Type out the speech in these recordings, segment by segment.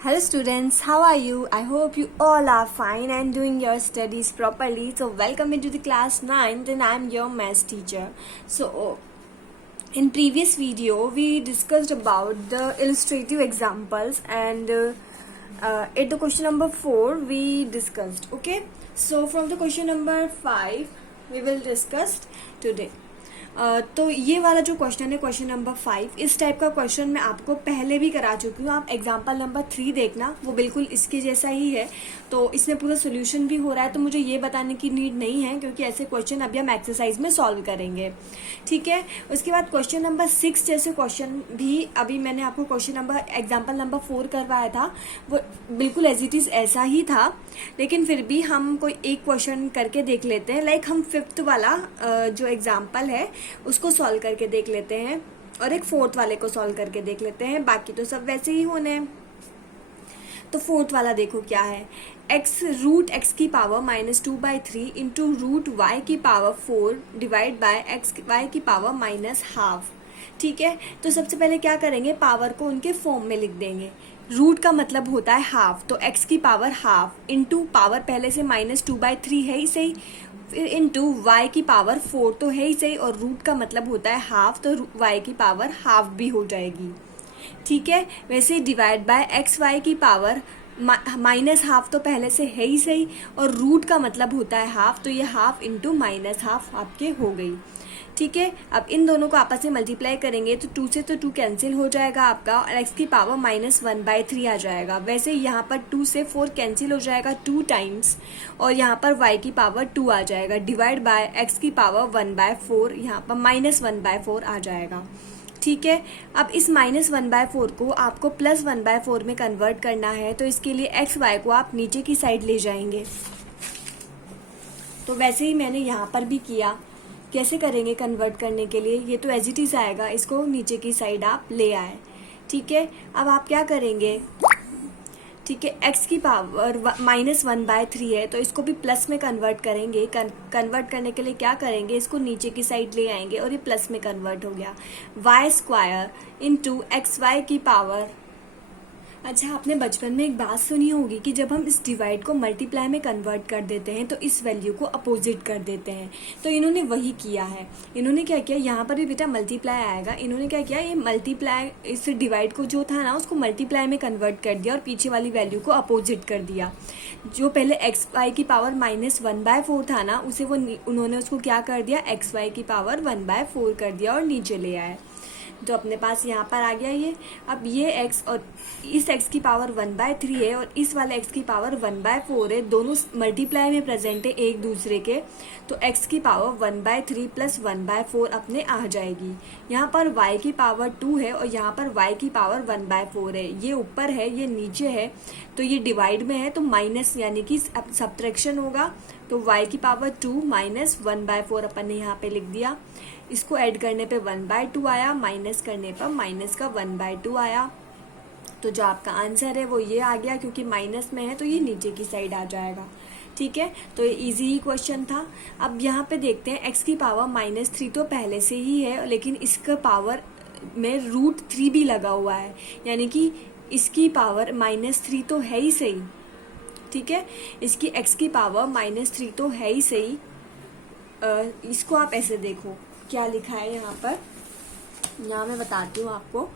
Hello students, how are you? I hope you all are fine and doing your studies properly. So welcome into the class 9th and I am your maths teacher. So in previous video we discussed about the illustrative examples and at the question number 4 we discussed. Okay, so from the question number 5 we will discuss today. तो ये वाला जो question है question number 5, इस type का question मैं आपको पहले भी करा चुकी हूँ. आप एग्जाम्पल नंबर 3 देखना, वो बिल्कुल इसके जैसा ही है. तो इसमें पूरा सोल्यूशन भी हो रहा है, तो मुझे ये बताने की नीड नहीं है क्योंकि ऐसे क्वेश्चन अभी हम एक्सरसाइज में सॉल्व करेंगे. ठीक है. उसके बाद क्वेश्चन नंबर 6 जैसे क्वेश्चन भी अभी मैंने आपको क्वेश्चन नंबर एग्जाम्पल नंबर 4 करवाया था, वो बिल्कुल एज इट इज ऐसा ही था, लेकिन फिर भी हम कोई एक क्वेश्चन करके देख लेते हैं. लाइक हम 5th वाला जो एग्जाम्पल है उसको सॉल्व करके देख लेते हैं और एक 4th वाले को सॉल्व करके देख लेते हैं. बाकी तो सब वैसे ही होने हैं. तो 4th वाला देखो क्या है. रूट एक्स की पावर -2/3 इंटू रूट वाई की power 4 divide by x y की पावर -12. ठीक है. तो सबसे पहले क्या करेंगे, पावर को उनके फॉर्म में लिख देंगे. रूट का मतलब होता है हाफ, तो एक्स की पावर हाफ इंटू पावर पहले से -2/3 है ही सही, फिर इंटू वाई की पावर 4 तो है ही सही, और रूट का मतलब होता है हाफ, तो वाई की पावर हाफ भी हो जाएगी. ठीक है. वैसे डिवाइड बाय एक्स वाई की पावर -12 तो पहले से है ही सही, और रूट का मतलब होता है हाफ, तो ये हाफ इंटू -12 आपके हो गई. ठीक है. अब इन दोनों को आपस में मल्टीप्लाई करेंगे तो 2 से तो 2 कैंसिल हो जाएगा आपका, और x की पावर -1/3 आ जाएगा. वैसे यहाँ पर 2 से 4 कैंसिल हो जाएगा 2 टाइम्स, और यहाँ पर y की पावर 2 आ जाएगा. डिवाइड बाय x की पावर 1/4, यहाँ पर -1/4 आ जाएगा. ठीक है. अब इस -1/4 को आपको +1/4 में कन्वर्ट करना है, तो इसके लिए एक्स वाई को आप नीचे की साइड ले जाएंगे. तो वैसे ही मैंने यहाँ पर भी किया. कैसे करेंगे कन्वर्ट करने के लिए, ये तो एज इट इज आएगा, इसको नीचे की साइड आप ले आए. ठीक है. अब आप क्या करेंगे, ठीक है, x की पावर -1/3 है, तो इसको भी प्लस में कन्वर्ट करेंगे. कन्वर्ट करने के लिए क्या करेंगे, इसको नीचे की साइड ले आएंगे और ये प्लस में कन्वर्ट हो गया. y² इंटू एक्स वाई की पावर. अच्छा, आपने बचपन में एक बात सुनी होगी कि जब हम इस डिवाइड को मल्टीप्लाई में कन्वर्ट कर देते हैं तो इस वैल्यू को अपोजिट कर देते हैं. तो इन्होंने वही किया है. इन्होंने क्या किया, यहाँ पर भी बेटा मल्टीप्लाई आएगा. इन्होंने क्या किया, ये मल्टीप्लाई, इस डिवाइड को जो था ना उसको मल्टीप्लाई में कन्वर्ट कर दिया और पीछे वाली वैल्यू को अपोजिट कर दिया. जो पहले एक्स वाई की पावर -1/4 था ना, उसे वो उन्होंने उसको क्या कर दिया, एक्स वाई की पावर 1/4 कर दिया और नीचे ले आए. तो अपने पास यहाँ पर आ गया ये. अब ये x और इस x की पावर 1/3 है और इस वाले x की पावर 1/4 है, दोनों मल्टीप्लाई में प्रेजेंट है एक दूसरे के, तो x की पावर 1/3 प्लस 1/4 अपने आ जाएगी. यहाँ पर y की पावर 2 है और यहाँ पर y की पावर 1/4 है. ये ऊपर है, ये नीचे है, तो ये डिवाइड में है, तो माइनस यानी कि सब्ट्रैक्शन होगा. तो y की पावर 2 -1/4 अपन ने यहाँ पे लिख दिया. इसको ऐड करने पे 1/2 आया, माइनस करने पर माइनस का 1/2 आया. तो जो आपका आंसर है वो ये आ गया, क्योंकि माइनस में है तो ये नीचे की साइड आ जाएगा. ठीक है. तो ये इजी ही क्वेश्चन था. अब यहाँ पे देखते हैं, x की पावर -3 तो पहले से ही है, लेकिन इसका पावर में √3 भी लगा हुआ है, यानी कि इसकी पावर -3 तो है ही सही. ठीक है. इसकी x की पावर -3 तो है ही सही. इसको आप ऐसे देखो क्या लिखा है यहाँ पर, यहाँ मैं बताती हूँ आपको.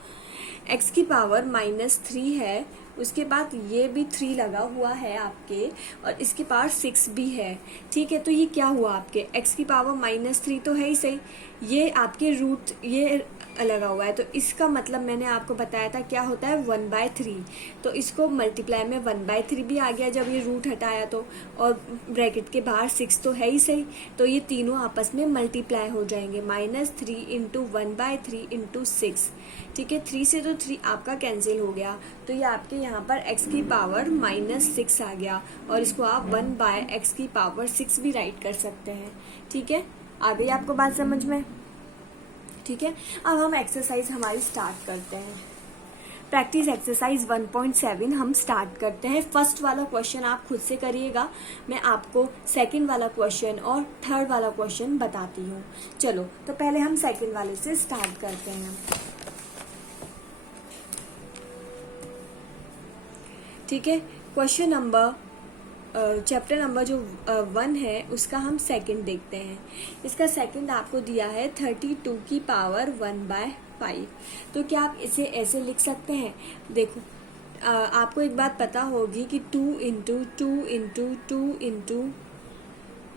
x की पावर -3 है, उसके बाद ये भी 3 लगा हुआ है आपके, और इसके पावर 6 भी है. ठीक है. तो ये क्या हुआ, आपके x की पावर -3 तो है ही सही, ये आपके रूट ये लगा हुआ है, तो इसका मतलब मैंने आपको बताया था क्या होता है, 1/3. तो इसको मल्टीप्लाई में 1/3 भी आ गया जब ये रूट हटाया तो, और ब्रैकेट के बाहर 6 तो है ही सही, तो ये तीनों आपस में मल्टीप्लाई हो जाएंगे. -3 इंटू 1/3 इंटू 6. ठीक है. 3 से तो 3 आपका कैंसिल हो गया, तो ये आपके यहाँ पर x की पावर -6 आ गया, और इसको आप 1/x की पावर 6 भी राइट कर सकते हैं. ठीक है. आ गई आपको बात समझ में. ठीक है. अब हम एक्सरसाइज हमारी स्टार्ट करते हैं. प्रैक्टिस एक्सरसाइज 1.7 हम स्टार्ट करते हैं. फर्स्ट वाला क्वेश्चन आप खुद से करिएगा, मैं आपको सेकंड वाला क्वेश्चन और थर्ड वाला क्वेश्चन बताती हूँ. चलो, तो पहले हम सेकंड वाले से स्टार्ट करते हैं. ठीक है। क्वेश्चन नंबर चैप्टर नंबर जो 1 है उसका हम सेकंड देखते हैं। इसका सेकंड आपको दिया है 32 की पावर 1/5। तो क्या आप इसे ऐसे लिख सकते हैं? देखो आपको एक बात पता होगी कि 2 इंटू 2 इंटू 2 इंटू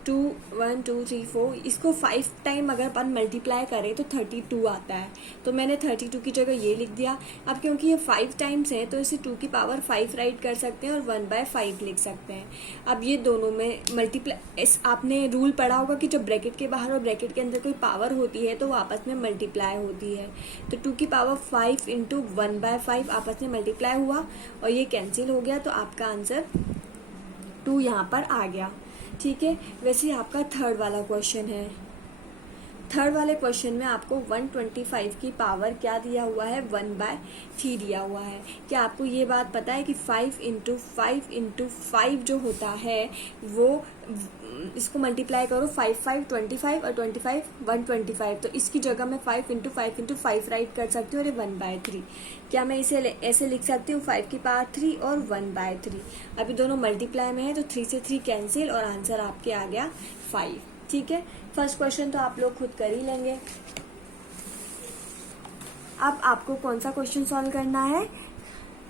2 1 2 3 4 इसको 5 टाइम अगर अपन मल्टीप्लाई करें तो 32 आता है। तो मैंने 32 की जगह ये लिख दिया। अब क्योंकि ये 5 टाइम्स है तो इसे 2 की पावर 5 राइट कर सकते हैं और 1/5 लिख सकते हैं। अब ये दोनों में मल्टीप्लाई, आपने रूल पढ़ा होगा कि जब ब्रैकेट के बाहर और ब्रैकेट के अंदर कोई पावर होती है तो वो आपस में मल्टीप्लाई होती है। तो 2 की पावर 5 इंटू 1/5 आपस में मल्टीप्लाई हुआ और ये कैंसिल हो गया, तो आपका आंसर 2 यहाँ पर आ गया। ठीक है। वैसे आपका थर्ड वाला क्वेश्चन है। थर्ड वाले क्वेश्चन में आपको 125 की पावर क्या दिया हुआ है? 1/3 दिया हुआ है। क्या आपको ये बात पता है कि 5 इंटू 5 इंटू 5 जो होता है वो इसको मल्टीप्लाई करो 5 5 25 और 25 125। तो इसकी जगह मैं 5 इंटू 5 इंटू 5 राइट कर सकती हूँ और ये 1/3। क्या मैं इसे ऐसे लिख सकती हूँ 5 की पावर 3 और 1/3। अभी दोनों मल्टीप्लाई में है तो 3 से 3 कैंसिल और आंसर आपके आ गया 5। ठीक है। फर्स्ट क्वेश्चन तो आप लोग खुद कर ही लेंगे। अब आपको कौन सा क्वेश्चन सॉल्व करना है?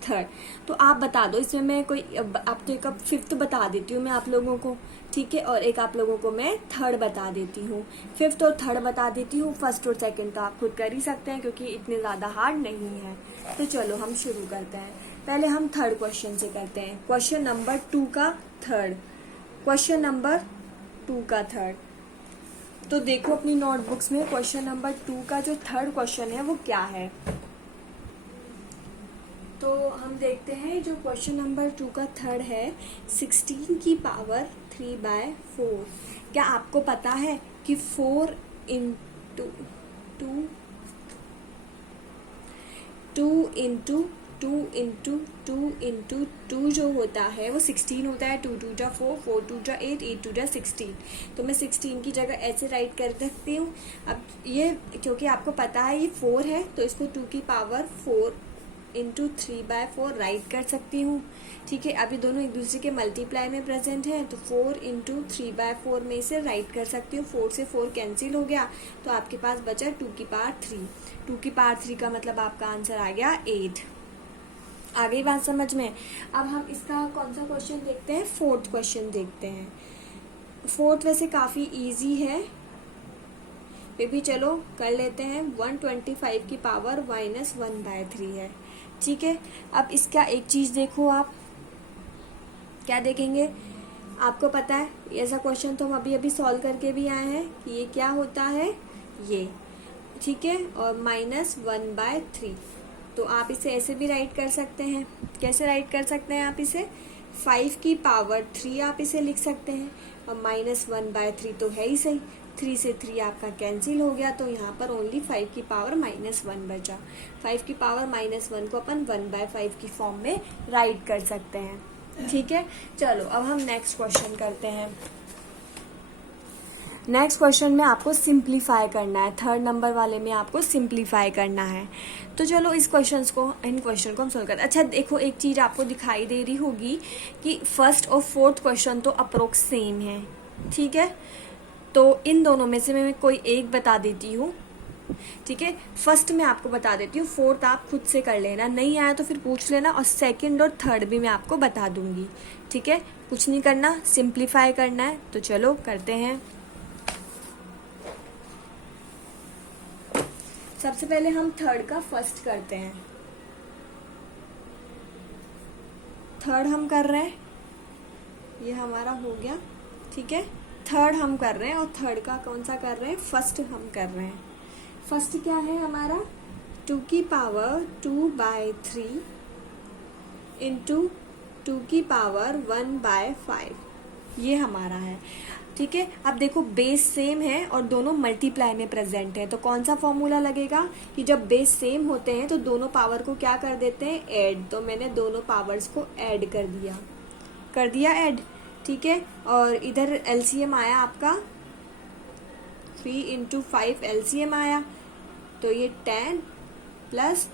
थर्ड। तो आप बता दो इसमें मैं कोई आप तो एक अब फिफ्थ बता देती हूँ मैं आप लोगों को। ठीक है। और एक आप लोगों को मैं थर्ड बता देती हूँ। फिफ्थ और थर्ड बता देती हूँ। फर्स्ट और सेकंड तो आप खुद कर ही सकते हैं क्योंकि इतने ज़्यादा हार्ड नहीं है। तो चलो हम शुरू करते हैं। पहले हम थर्ड क्वेश्चन से करते हैं। क्वेश्चन नंबर 2 का थर्ड। क्वेश्चन नंबर 2 का थर्ड। तो देखो अपनी नोटबुक्स में क्वेश्चन नंबर 2 का जो थर्ड क्वेश्चन है वो क्या है। तो हम देखते हैं जो क्वेश्चन नंबर 2 का थर्ड है 16 की पावर 3/4। क्या आपको पता है कि 4 इंटू 2 इंटू 2 इंटू 2 इंटू 2 जो होता है वो 16 होता है। 2 2 जा 4 4 2 जा 8 8 2 जा 16। तो मैं 16 की जगह ऐसे राइट कर सकती हूँ। अब ये क्योंकि आपको पता है ये 4 है तो इसको 2 की पावर 4 इंटू 3/4 राइट कर सकती हूँ। ठीक है। अभी दोनों एक दूसरे के मल्टीप्लाई में प्रेजेंट हैं तो 4 इंटू 3/4 में इसे राइट कर सकती हूँ। 4 से 4 कैंसिल हो गया तो आपके पास बचा 2 की पावर 3। 2 की पावर 3 का मतलब आपका आंसर आ गया 8। आ गई बात समझ में? अब हम इसका कौन सा क्वेश्चन देखते हैं? फोर्थ क्वेश्चन देखते हैं। फोर्थ वैसे काफी इजी है फिर भी चलो कर लेते हैं। 125 की पावर -1/3 है। ठीक है। अब इसका एक चीज देखो, आप क्या देखेंगे? आपको पता है ऐसा क्वेश्चन तो हम अभी अभी सॉल्व करके भी आए हैं कि ये क्या होता है ये। ठीक है। और -1/3। तो आप इसे ऐसे भी राइट कर सकते हैं। कैसे राइट कर सकते हैं आप इसे? 5 की पावर 3 आप इसे लिख सकते हैं और -1/3 तो है ही सही। 3 से 3 आपका कैंसिल हो गया तो यहाँ पर ओनली 5 की पावर -1 बचा। 5 की पावर -1 को अपन 1/5 की फॉर्म में राइट कर सकते हैं। ठीक है। चलो अब हम नेक्स्ट क्वेश्चन करते हैं। नेक्स्ट क्वेश्चन में आपको सिंप्लीफाई करना है। थर्ड नंबर वाले में आपको सिंप्लीफाई करना है। तो चलो इन क्वेश्चन को हम सोल्व करते हैं। अच्छा देखो एक चीज़ आपको दिखाई दे रही होगी कि फर्स्ट और फोर्थ क्वेश्चन तो अप्रोक्स सेम है। ठीक है। तो इन दोनों में से मैं कोई एक बता देती हूँ। ठीक है। फर्स्ट मैं आपको बता देती हूँ, फोर्थ आप खुद से कर लेना, नहीं आया तो फिर पूछ लेना, और सेकंड और थर्ड भी मैं आपको बता दूंगी। ठीक है। कुछ नहीं करना, सिंप्लीफाई करना है। तो चलो करते हैं। सबसे पहले हम थर्ड का फर्स्ट करते हैं। थर्ड हम कर रहे हैं, ये हमारा हो गया। ठीक है। थर्ड हम कर रहे हैं और थर्ड का कौन सा कर रहे हैं? फर्स्ट हम कर रहे हैं। फर्स्ट क्या है हमारा? 2 की पावर 2/3 इंटू 2 की पावर 1/5 ये हमारा है। ठीक है। अब देखो बेस सेम है और दोनों मल्टीप्लाई में प्रेजेंट है तो कौन सा फॉर्मूला लगेगा कि जब बेस सेम होते हैं तो दोनों पावर को क्या कर देते हैं? ऐड। तो मैंने दोनों पावर्स को ऐड कर दिया ऐड। ठीक है। और इधर एलसीएम आया आपका 3 इंटू 5 एलसीएम आया तो ये 10 प्लस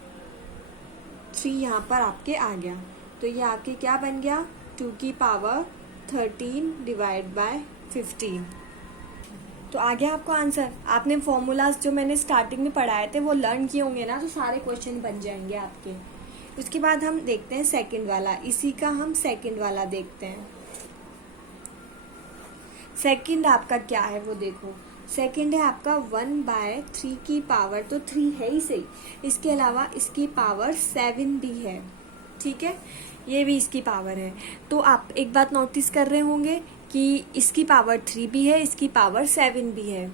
3 यहाँ पर आपके आ गया। तो ये आपके क्या बन गया, 2 की पावर 13 डिवाइड बाय 15। तो आ गया आपको आंसर। आपने फॉर्मूलाज जो मैंने स्टार्टिंग में पढ़ाए थे वो लर्न किए होंगे ना, तो सारे क्वेश्चन बन जाएंगे आपके। उसके बाद हम देखते हैं सेकंड वाला, इसी का हम सेकंड वाला देखते हैं। सेकंड आपका क्या है वो देखो, सेकंड है आपका 1/3 की पावर, तो 3 है ही सही, इसके अलावा इसकी पावर 7 भी है, ठीक है, ये भी इसकी पावर है। तो आप एक बात नोटिस कर रहे होंगे कि इसकी पावर 3 भी है, इसकी पावर 7 भी है।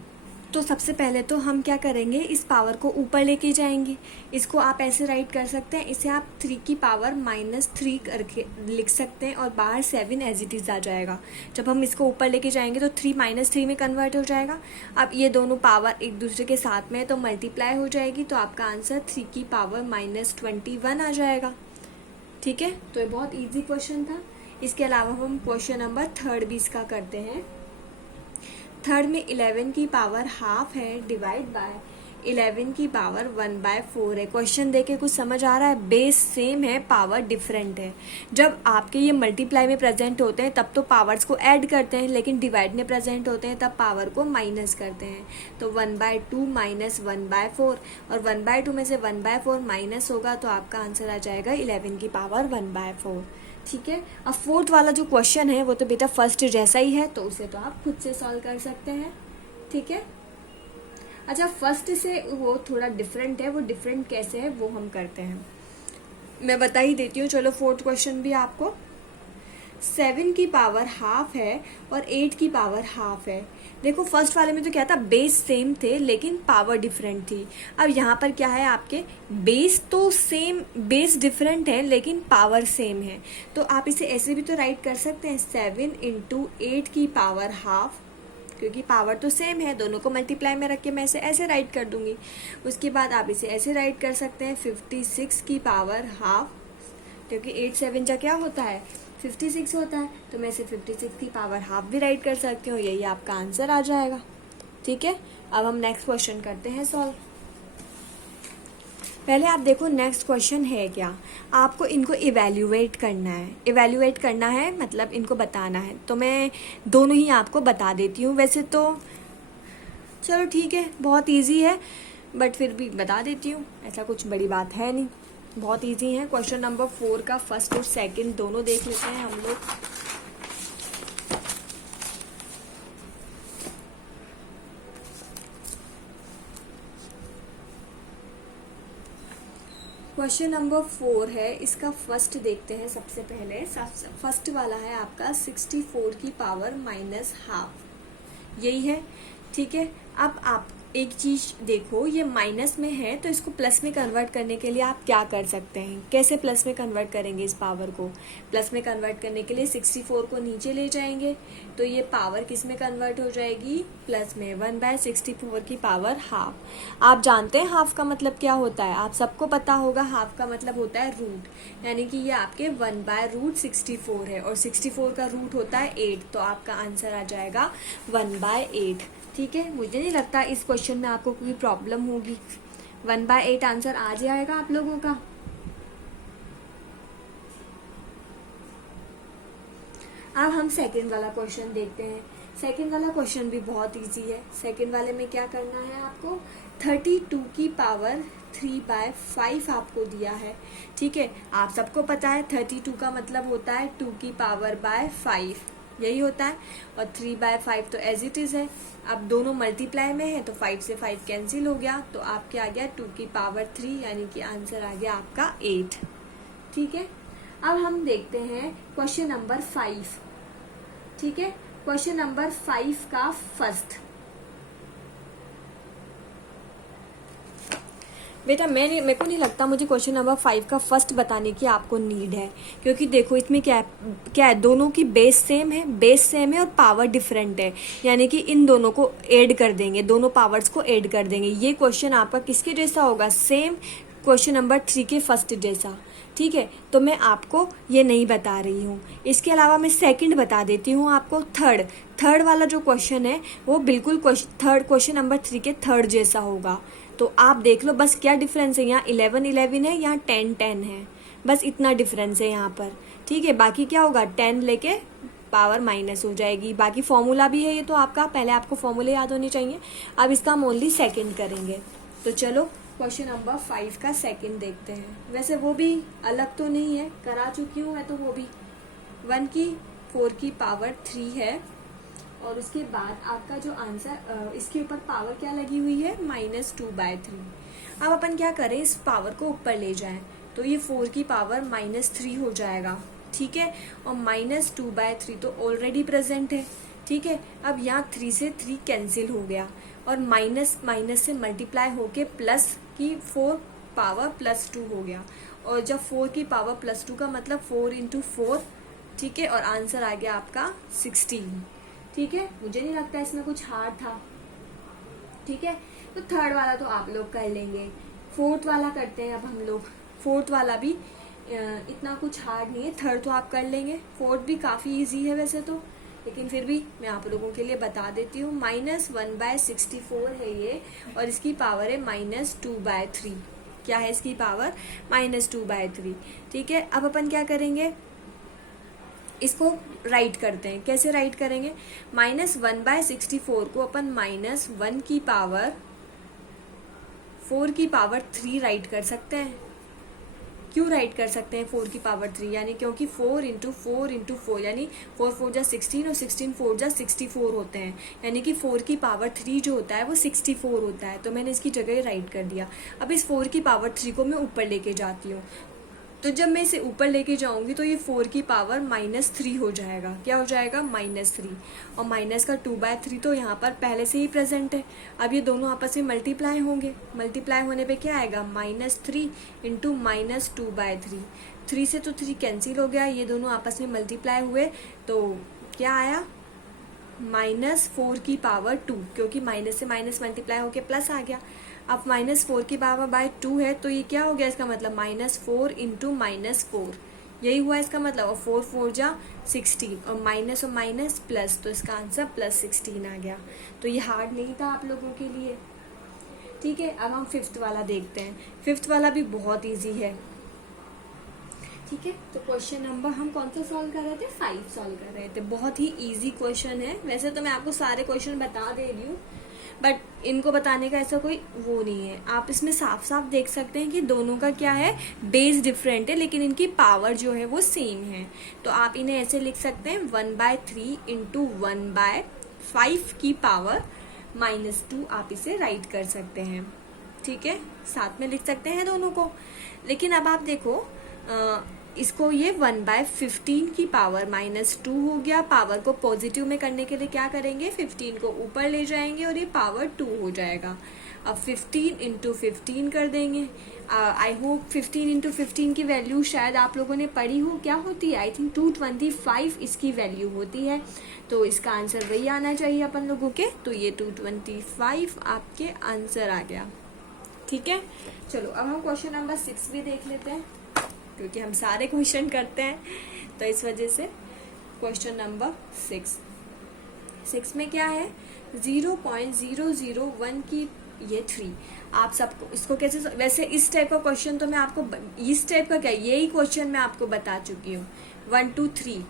तो सबसे पहले तो हम क्या करेंगे, इस पावर को ऊपर लेके जाएंगे। इसको आप ऐसे राइट कर सकते हैं, इसे आप 3 की पावर -3 करके लिख सकते हैं और बाहर 7 एज इट इज आ जाएगा। जब हम इसको ऊपर लेके जाएंगे तो 3 -3 में कन्वर्ट हो जाएगा। अब ये दोनों पावर एक दूसरे के साथ में है तो मल्टीप्लाई हो जाएगी, तो आपका आंसर 3 की पावर -21 आ जाएगा, ठीक है। तो ये बहुत ईजी क्वेश्चन था। इसके अलावा हम क्वेश्चन नंबर 3 भी इसका करते हैं। थर्ड में 11 की पावर हाफ है डिवाइड बाय 11 की पावर 1/4 है। क्वेश्चन देके कुछ समझ आ रहा है, बेस सेम है, पावर डिफरेंट है। जब आपके ये मल्टीप्लाई में प्रेजेंट होते हैं तब तो पावर्स को ऐड करते हैं, लेकिन डिवाइड में प्रेजेंट होते हैं तब पावर को माइनस करते हैं। तो 1/2 माइनस 1/4, और 1/2 में से 1/4 माइनस होगा तो आपका आंसर आ जाएगा 11 की पावर 1/4, ठीक है। अब फोर्थ वाला जो क्वेश्चन है वो तो बेटा फर्स्ट जैसा ही है, तो उसे तो आप खुद से सॉल्व कर सकते हैं, ठीक है। अच्छा, फर्स्ट से वो थोड़ा डिफरेंट है, वो डिफरेंट कैसे है वो हम करते हैं, मैं बता ही देती हूँ। चलो फोर्थ क्वेश्चन भी आपको 7 की पावर हाफ है और 8 की पावर हाफ है। देखो फर्स्ट वाले में तो क्या था, बेस सेम थे लेकिन पावर डिफरेंट थी। अब यहाँ पर क्या है, आपके बेस तो सेम, बेस डिफरेंट है लेकिन पावर सेम है। तो आप इसे ऐसे भी तो राइट कर सकते हैं, 7 × 8 की पावर हाफ, क्योंकि पावर तो सेम है, दोनों को मल्टीप्लाई में रख के मैं इसे ऐसे राइट कर दूंगी। उसके बाद आप इसे ऐसे राइट कर सकते हैं 56 की पावर हाफ, क्योंकि 8 7 जा क्या होता है, 56 होता है, तो मैं इसे 56 की पावर हाफ भी राइट कर सकती हूँ, यही आपका आंसर आ जाएगा, ठीक है। अब हम नेक्स्ट क्वेश्चन करते हैं सॉल्व। पहले आप देखो नेक्स्ट क्वेश्चन है क्या, आपको इनको इवैल्यूएट करना है। इवैल्यूएट करना है मतलब इनको बताना है, तो मैं दोनों ही आपको बता देती हूँ। वैसे तो चलो ठीक है, बहुत इजी है, बट फिर भी बता देती हूँ, ऐसा कुछ बड़ी बात है नहीं, बहुत इजी है। क्वेश्चन नंबर 4 का फर्स्ट और सेकंड दोनों देख लेते हैं हम लोग। क्वेश्चन नंबर 4 है, इसका फर्स्ट देखते हैं सबसे पहले। फर्स्ट वाला है आपका 64 की पावर -हाफ, यही है, ठीक है। अब आप एक चीज देखो, ये माइनस में है तो इसको प्लस में कन्वर्ट करने के लिए आप क्या कर सकते हैं, कैसे प्लस में कन्वर्ट करेंगे इस पावर को। प्लस में कन्वर्ट करने के लिए 64 को नीचे ले जाएंगे, तो ये पावर किस में कन्वर्ट हो जाएगी, प्लस में, 1/64 की पावर हाफ। आप जानते हैं हाफ का मतलब क्या होता है, आप सबको पता होगा, हाफ का मतलब होता है रूट, यानी कि ये आपके 1/√64 है, और 64 का रूट होता है 8, तो आपका आंसर आ जाएगा 1/8, ठीक है। मुझे नहीं लगता इस क्वेश्चन में आपको कोई प्रॉब्लम होगी, 1/8 आंसर आ जाएगा आप लोगों का। अब हम सेकंड वाला क्वेश्चन देखते हैं। सेकंड वाला क्वेश्चन भी बहुत इजी है। सेकंड वाले में क्या करना है आपको, 32 की पावर 3/5 आपको दिया है, ठीक है। आप सबको पता है 32 का मतलब होता है 2 की पावर बाय 5, यही होता है, और 3/5 तो एज इट इज है। अब दोनों मल्टीप्लाई में है तो 5 से 5 कैंसिल हो गया, तो आपके आ गया 2 की पावर 3, यानी कि आंसर आ गया आपका 8, ठीक है। अब हम देखते हैं क्वेश्चन नंबर 5, ठीक है। क्वेश्चन नंबर 5 का फर्स्ट, बेटा मेरे को नहीं लगता मुझे क्वेश्चन नंबर 5 का फर्स्ट बताने की आपको नीड है, क्योंकि देखो इसमें क्या है, दोनों की बेस सेम है और पावर डिफरेंट है, यानी कि इन दोनों को ऐड कर देंगे, दोनों पावर्स को ऐड कर देंगे। ये क्वेश्चन आपका किसके जैसा होगा, सेम क्वेश्चन नंबर 3 के फर्स्ट जैसा, ठीक है। तो मैं आपको ये नहीं बता रही हूँ। इसके अलावा मैं सेकंड बता देती हूँ आपको। थर्ड वाला जो क्वेश्चन है वो बिल्कुल क्वेश्चन नंबर 3 के थर्ड जैसा होगा। तो आप देख लो बस क्या डिफरेंस है, यहाँ 11 11 है, यहाँ 10 10 है, बस इतना डिफरेंस है यहाँ पर, ठीक है। बाकी क्या होगा, 10 लेके पावर माइनस हो जाएगी। बाकी फॉर्मूला भी है ये तो आपका, पहले आपको फॉर्मूले याद होने चाहिए। अब इसका हम ओनली सेकेंड करेंगे। तो चलो क्वेश्चन नंबर 5 का सेकेंड देखते हैं। वैसे वो भी अलग तो नहीं है, करा चुकी हूँ मैं तो वो भी। 1 की 4 की पावर 3 है और उसके बाद आपका जो आंसर, इसके ऊपर पावर क्या लगी हुई है, -2/3। अब अपन क्या करें, इस पावर को ऊपर ले जाएं तो ये 4 की पावर -3 हो जाएगा, ठीक है। और -2/3 तो ऑलरेडी प्रेजेंट है, ठीक है। अब यहाँ 3 से 3 कैंसिल हो गया और माइनस माइनस से मल्टीप्लाई होके प्लस की 4 पावर +2 हो गया। और जब 4 की पावर +2 का मतलब 4 × 4, ठीक है। और आंसर आ गया आपका 16, ठीक है। मुझे नहीं लगता इसमें कुछ हार्ड था, ठीक है। तो थर्ड वाला तो आप लोग कर लेंगे। फोर्थ वाला करते हैं अब हम लोग। फोर्थ वाला भी इतना कुछ हार्ड नहीं है, थर्ड तो आप कर लेंगे। फोर्थ भी काफ़ी इजी है वैसे तो, लेकिन फिर भी मैं आप लोगों के लिए बता देती हूँ। -1/64 है ये और इसकी पावर है -2/3। क्या है इसकी पावर, -2/3, ठीक है। अब अपन क्या करेंगे, इसको राइट करते हैं। कैसे राइट करेंगे, -1/64 को अपन -1 की पावर 4 की पावर 3 राइट कर सकते हैं। क्यों राइट कर सकते हैं 4 की पावर 3, यानी क्योंकि 4 × 4 × 4 यानी 4 4 जा 16 और 16 4 जा 64 होते हैं, यानी कि 4 की पावर 3 जो होता है वो 64 होता है। तो मैंने इसकी जगह राइट कर दिया। अब इस 4 की पावर 3 को मैं ऊपर लेके जाती हूँ, तो जब मैं इसे ऊपर लेके जाऊंगी तो ये 4 की पावर -3 हो जाएगा। क्या हो जाएगा, -3। और माइनस का 2/3 तो यहाँ पर पहले से ही प्रेजेंट है। अब ये दोनों आपस में मल्टीप्लाई होंगे, मल्टीप्लाई होने पे क्या आएगा, -3 × -2/3। 3 से तो 3 कैंसिल हो गया, ये दोनों आपस में मल्टीप्लाई हुए तो क्या आया, -4 की पावर 2, क्योंकि माइनस से माइनस मल्टीप्लाई होके प्लस आ गया। अब -4 की पावर बाय 2 है तो ये क्या हो गया, इसका मतलब -4 × -4, यही हुआ इसका मतलब। और 4 4 जा 16 और माइनस और माइनस प्लस, तो इसका आंसर +16 आ गया। तो ये हार्ड नहीं था आप लोगों के लिए, ठीक है। अब हम 5th वाला देखते हैं। 5th वाला भी बहुत ईजी है, ठीक है। तो क्वेश्चन नंबर हम कौन सा सॉल्व कर रहे थे, 5 सॉल्व कर रहे थे। बहुत ही इजी क्वेश्चन है। वैसे तो मैं आपको सारे क्वेश्चन बता दे रही हूँ, बट इनको बताने का ऐसा कोई वो नहीं है। आप इसमें साफ साफ देख सकते हैं कि दोनों का क्या है, बेस डिफरेंट है लेकिन इनकी पावर जो है वो सेम है। तो आप इन्हें ऐसे लिख सकते हैं, 1/3 × 1/5 की पावर -2 आप इसे राइट कर सकते हैं, ठीक है। साथ में लिख सकते हैं दोनों को। लेकिन अब आप देखो, इसको ये 1/15 की पावर -2 हो गया। पावर को पॉजिटिव में करने के लिए क्या करेंगे, 15 को ऊपर ले जाएंगे और ये पावर 2 हो जाएगा। अब 15 × 15 कर देंगे। आई होप 15 × 15 की वैल्यू शायद आप लोगों ने पढ़ी हो, क्या होती है, आई थिंक 225 इसकी वैल्यू होती है। तो इसका आंसर वही आना चाहिए अपन लोगों के। तो ये 225 आपके आंसर आ गया, ठीक है। चलो अब हम क्वेश्चन नंबर 6 भी देख लेते हैं, क्योंकि हम सारे क्वेश्चन करते हैं तो इस वजह से। क्वेश्चन नंबर 6 में क्या है, 0.001 की ये 3। आप सबको इसको कैसे, वैसे इस टाइप का क्वेश्चन तो मैं आपको, इस टाइप का क्या, यही क्वेश्चन मैं आपको बता चुकी हूँ। 1 2 3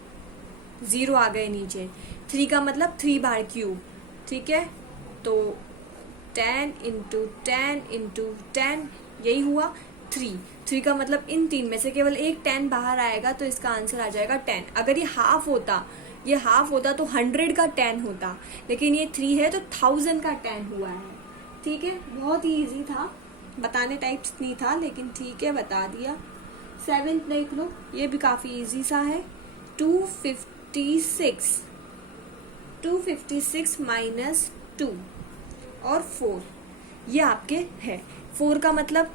0 आ गए नीचे, 3 का मतलब 3 बार क्यूब, ठीक है। तो 10 × 10 × 10 यही हुआ 3 का मतलब इन 3 में से केवल एक 10 बाहर आएगा, तो इसका आंसर आ जाएगा 10। अगर ये हाफ होता, ये हाफ होता तो 100 का 10 होता, लेकिन ये 3 है तो 1000 का 10 हुआ है, ठीक है। बहुत ही इजी था, बताने टाइप्स नहीं था, लेकिन ठीक है बता दिया। 7th देख लो, ये भी काफी इजी सा है। 256 -2 और 4 ये आपके है। 4 का मतलब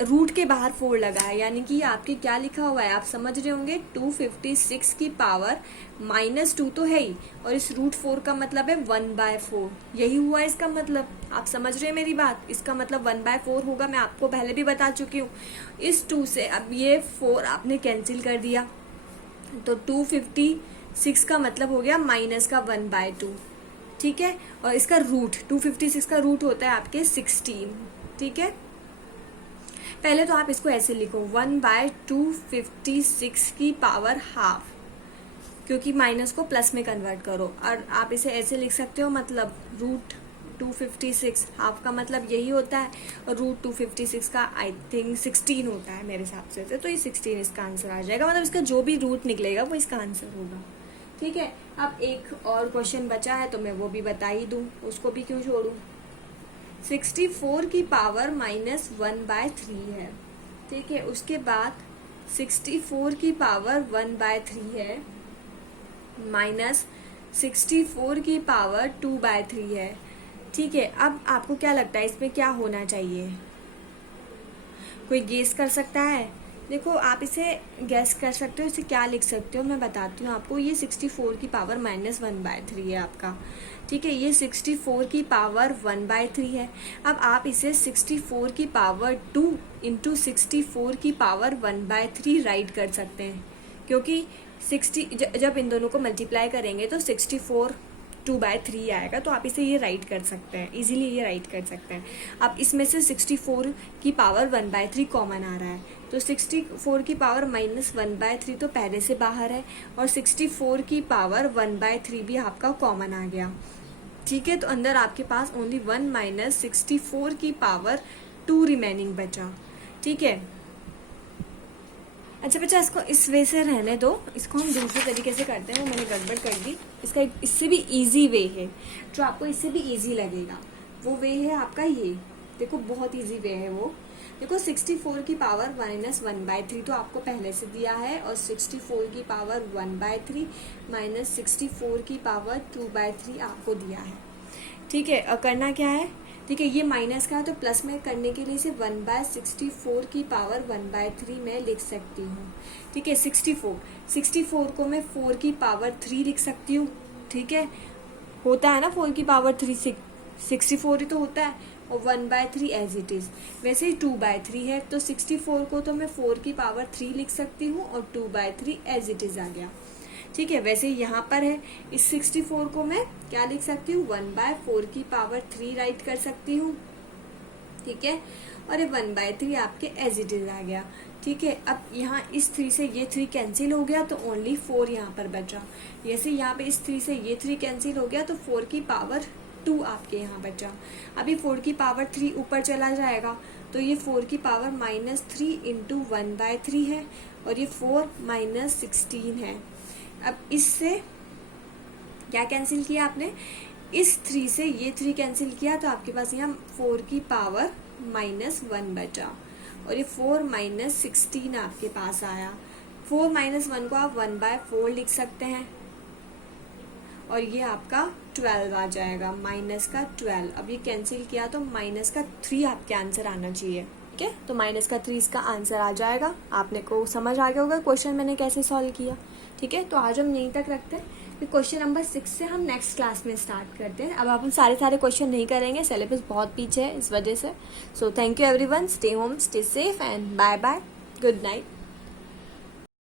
रूट के बाहर 4 लगा है, यानी कि आपके क्या लिखा हुआ है आप समझ रहे होंगे। 256 की पावर -2 तो है ही, और इस √4 का मतलब है 1/4, यही हुआ इसका मतलब। आप समझ रहे हैं मेरी बात, इसका मतलब 1/4 होगा। मैं आपको पहले भी बता चुकी हूँ। इस 2 से अब ये 4 आपने कैंसिल कर दिया, तो 256 का मतलब हो गया माइनस का 1/2, ठीक है। और इसका रूट 256 का रूट होता है आपके 16, ठीक है। पहले तो आप इसको ऐसे लिखो 1/256 की पावर हाफ, क्योंकि माइनस को प्लस में कन्वर्ट करो। और आप इसे ऐसे लिख सकते हो, मतलब √256, हाफ का मतलब यही होता है, और √256 का आई थिंक 16 होता है मेरे हिसाब से, तो ये 16 इसका आंसर आ जाएगा। मतलब इसका जो भी रूट निकलेगा वो इसका आंसर होगा। ठीक है, अब एक और क्वेश्चन बचा है तो मैं वो भी बता ही दूं, उसको भी क्यों छोड़ूं। 64 की पावर -1/3 है। ठीक है, उसके बाद 64 की पावर 1/3 है, -64 की पावर 2/3 है। ठीक है, अब आपको क्या लगता है इसमें क्या होना चाहिए? कोई गेस कर सकता है? देखो, आप इसे गैस कर सकते हो, इसे क्या लिख सकते हो मैं बताती हूँ आपको। ये 64 की पावर -1/3 है आपका। ठीक है, ये 64 की पावर 1/3 है। अब आप इसे 64 की पावर 2 इंटू 64 की पावर 1/3 राइट कर सकते हैं, क्योंकि 60 जब इन दोनों को मल्टीप्लाई करेंगे तो 64 2/3 आएगा, तो आप इसे ये राइट कर सकते हैं, इजीली ये राइट कर सकते हैं। अब इसमें से 64 की पावर 1/3 कॉमन आ रहा है, तो 64 की पावर -1/3 तो पहले से बाहर है, और 64 की पावर 1/3 भी आपका कॉमन आ गया। ठीक है, तो अंदर आपके पास ओनली 1 - 64 की पावर 2 रिमेनिंग बचा। ठीक है, अच्छा बच्चा, इसको इस वे से रहने दो, इसको हम दूसरे तरीके से करते हैं, वो मैंने गड़बड़ कर दी। इसका इससे भी इजी वे है, जो आपको इससे भी इजी लगेगा, वो वे है आपका ये। देखो, बहुत इजी वे है वो। देखो, 64 की पावर -1/3 तो आपको पहले से दिया है, और 64 की पावर 1/3 - 64 की पावर 2/3 आपको दिया है। ठीक है, और करना क्या है? ठीक है, ये माइनस का है तो प्लस में करने के लिए इसे 1/64 की पावर 1/3 में लिख सकती हूँ। ठीक है, 64 को मैं 4 की पावर 3 लिख सकती हूँ। ठीक है, होता है ना 4 की पावर 3, 64 ही तो होता है, और 1/3 एज इट इज। वैसे ही 2/3 है, तो 64 को तो मैं 4 की पावर 3 लिख सकती हूँ, और 2/3 एज इट इज आ गया। ठीक है, वैसे यहाँ पर है, इस 64 को मैं क्या लिख सकती हूँ, 1/4 की पावर 3 राइट कर सकती हूँ। ठीक है, और ये 1/3 आपके एज इट इज आ गया। ठीक है, अब यहाँ इस 3 से ये 3 कैंसिल हो गया, तो ओनली 4 यहाँ पर बचा। जैसे यहाँ पे इस 3 से ये 3 कैंसिल हो गया, तो 4 की पावर 2 आपके यहाँ बचा। अभी 4 की पावर 3 ऊपर चला जाएगा, तो ये 4 की पावर -3 इंटू 1/3 है, और ये 4 - 16 है। अब इससे क्या कैंसिल किया आपने, इस 3 से ये 3 कैंसिल किया, तो आपके पास यहाँ 4 की पावर -1 बचा, और ये 4 - 16 आपके पास आया। 4 - 1 को आप 1/4 लिख सकते हैं, और ये आपका 12 आ जाएगा, -12। अब ये कैंसिल किया तो -3 आपके आंसर आना चाहिए। ठीक है, तो -3 इसका आंसर आ जाएगा। आपने को समझ आ गया होगा क्वेश्चन मैंने कैसे सॉल्व किया। ठीक है, तो आज हम यहीं तक रखते हैं, फिर क्वेश्चन नंबर 6 से हम नेक्स्ट क्लास में स्टार्ट करते हैं। अब हम सारे क्वेश्चन नहीं करेंगे, सिलेबस बहुत पीछे है इस वजह से। So thank you everyone, stay home, stay safe and bye bye, good night.